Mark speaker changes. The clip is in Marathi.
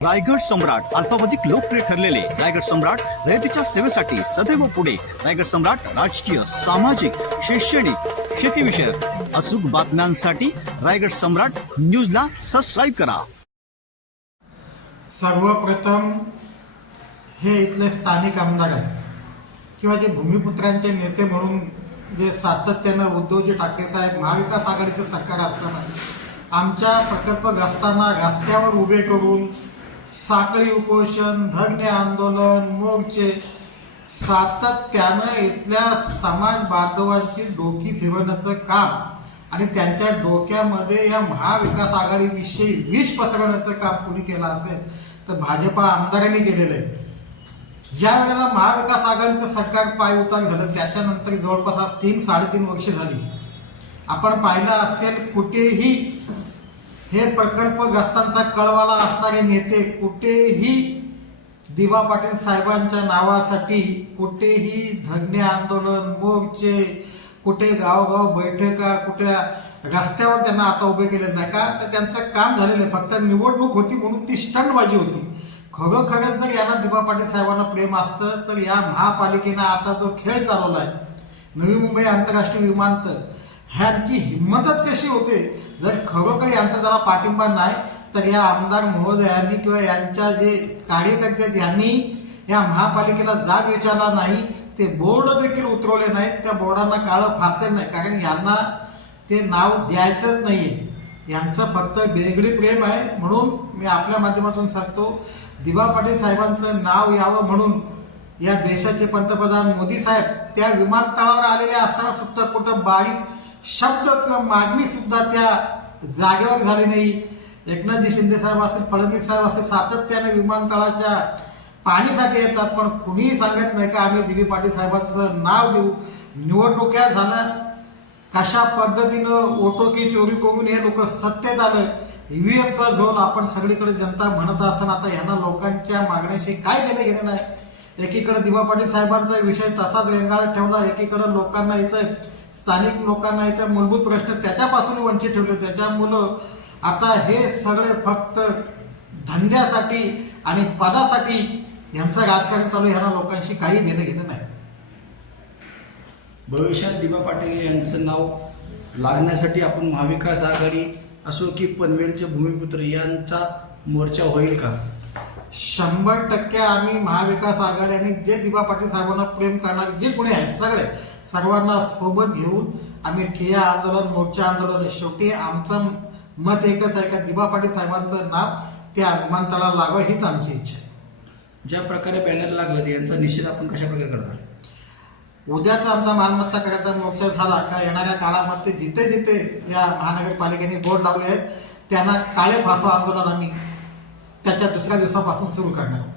Speaker 1: रायगड सम्राट अल्पावधिक लोकप्रिय ठरलेले रायगड सम्राट रयतेच्या सेवेसाठी सदैव पुढे. रायगड सम्राट राजकीय सामाजिक शैक्षणिक शेतीविषयक अचूक बातम्यांसाठी रायगड सम्राट न्यूजला सबस्क्राईब करा.
Speaker 2: सर्वप्रथम हे इथले स्थानिक आमदार आहेत किंवा जे भूमिपुत्रांचे नेते म्हणून जे सातत्यानं उद्धवजी ठाकरे साहेब महाविकास आघाडीचं सरकार असताना आमच्या प्रकल्पग्रस्तांना रस्त्यावर उभे करून साखळी उपोषण धरणे आंदोलन मोर्चे सातत्यानं इथल्या समाज बांधवांची डोकी फिरवण्याचं काम आणि त्यांच्या डोक्यामध्ये या महाविकास आघाडीविषयी विष पसरवण्याचं काम कुणी केलं असेल तर भाजपा आमदारांनी केलेलं आहे. ज्या वेळेला महाविकास आघाडीचं सरकार पाय उतार झालं त्याच्यानंतर जवळपास आज तीन साडेतीन वर्ष झाली. आपण पाहिलं असेल कुठेही हे प्रकल्पग्रस्तांचा कळवाला असणारे नेते कुठेही दिवा पाटील साहेबांच्या नावासाठी कुठेही धरणे आंदोलन मोर्चे कुठे गावगाव बैठका कुठे रस्त्यावर त्यांना आता उभे केले नाही. का? तर त्यांचं काम झालेलं आहे. फक्त निवडणूक होती म्हणून ती स्टंटबाजी होती. खरोखरच जर यांना दिबा पाटील साहेबांना प्रेम असतं तर या महापालिकेनं आता जो खेळ चालवला आहे नवी मुंबई आंतरराष्ट्रीय विमानतळ ह्यांची हिंमतच कशी होते? जर खरोखर यांचा जरा पाठिंबा नाही तर या आमदार महोदयांनी किंवा यांच्या जे कार्यकर्ते आहेत यांनी या महापालिकेला जाब विचारला नाही ते बोर्ड देखील उतरवले नाहीत त्या बोर्डांना काळं फासले नाही. कारण यांना ते नाव द्यायचंच नाही आहे यांचं फक्त वेगळी प्रेम आहे. म्हणून मी आपल्या माध्यमातून सांगतो दिबा पाटील साहेबांचं नाव यावं म्हणून या देशाचे पंतप्रधान मोदी साहेब त्या विमानतळावर आलेले असताना सुद्धा कुठं बारीक शब्द किंवा मागणी सुद्धा त्या जागेवर झाली नाही. एकनाथजी शिंदे साहेब असतील फडणवीस साहेब असतील सातत्याने विमानतळाच्या पाणीसाठी येतात पण कुणीही सांगत नाही का आम्ही दिबी पाटील साहेबांचं नाव देऊ. निवडणुक्या झाल्या. कशा पद्धतीनं ओटोकी चोरी करून हे लोक सत्तेत आलं ईव्हीएमचा झोल आपण सगळीकडे जनता म्हणत असताना आता यांना लोकांच्या मागण्याशी काय घेणं घेणं नाही. एकीकडे दिवा पाटील साहेबांचा विषय तसाच रेंगाळत ठेवला एकीकडे लोकांना इथं स्थानिक लोकांना इथं मूलभूत प्रश्न त्याच्यापासून वंचित ठेवले. त्याच्यामुळं आता हे सगळे फक्त धंद्यासाठी आणि पदासाठी यांचं राजकारण चालू ह्यांना लोकांशी काही घेणं घेणं नाही.
Speaker 3: भविष्यात दिबा पाटील यांचं नाव लागण्यासाठी आपण महाविकास आघाडी असो की पनवेलचे भूमिपुत्र यांचा मोर्चा होईल का?
Speaker 2: शंभर टक्के आम्ही महाविकास आघाडी आणि जे दिबा पाटील साहेबांना प्रेम करणारे जे कोणी आहेत सगळे सर्वांना सोबत घेऊन आम्ही ठिय्या आंदोलन मोर्चा आंदोलन शेवटी आमचं मत एकच आहे का दिबा पाटील साहेबांचं नाव त्या विमानतळाला लागावं हीच आमची इच्छा आहे
Speaker 3: ज्या प्रकारे बॅनर लागला ते यांचा निश्चित आपण कशा प्रकारे करणार
Speaker 2: उद्याचा आमचा मालमत्ता करायचा मोर्चा झाला का येणाऱ्या काळामध्ये जिथे जिथे या महानगरपालिकेने बोर्ड लावले आहेत त्यांना काळे फासो आंदोलन आम्ही त्याच्या दुसऱ्या दिवसापासून सुरू करणार आहोत.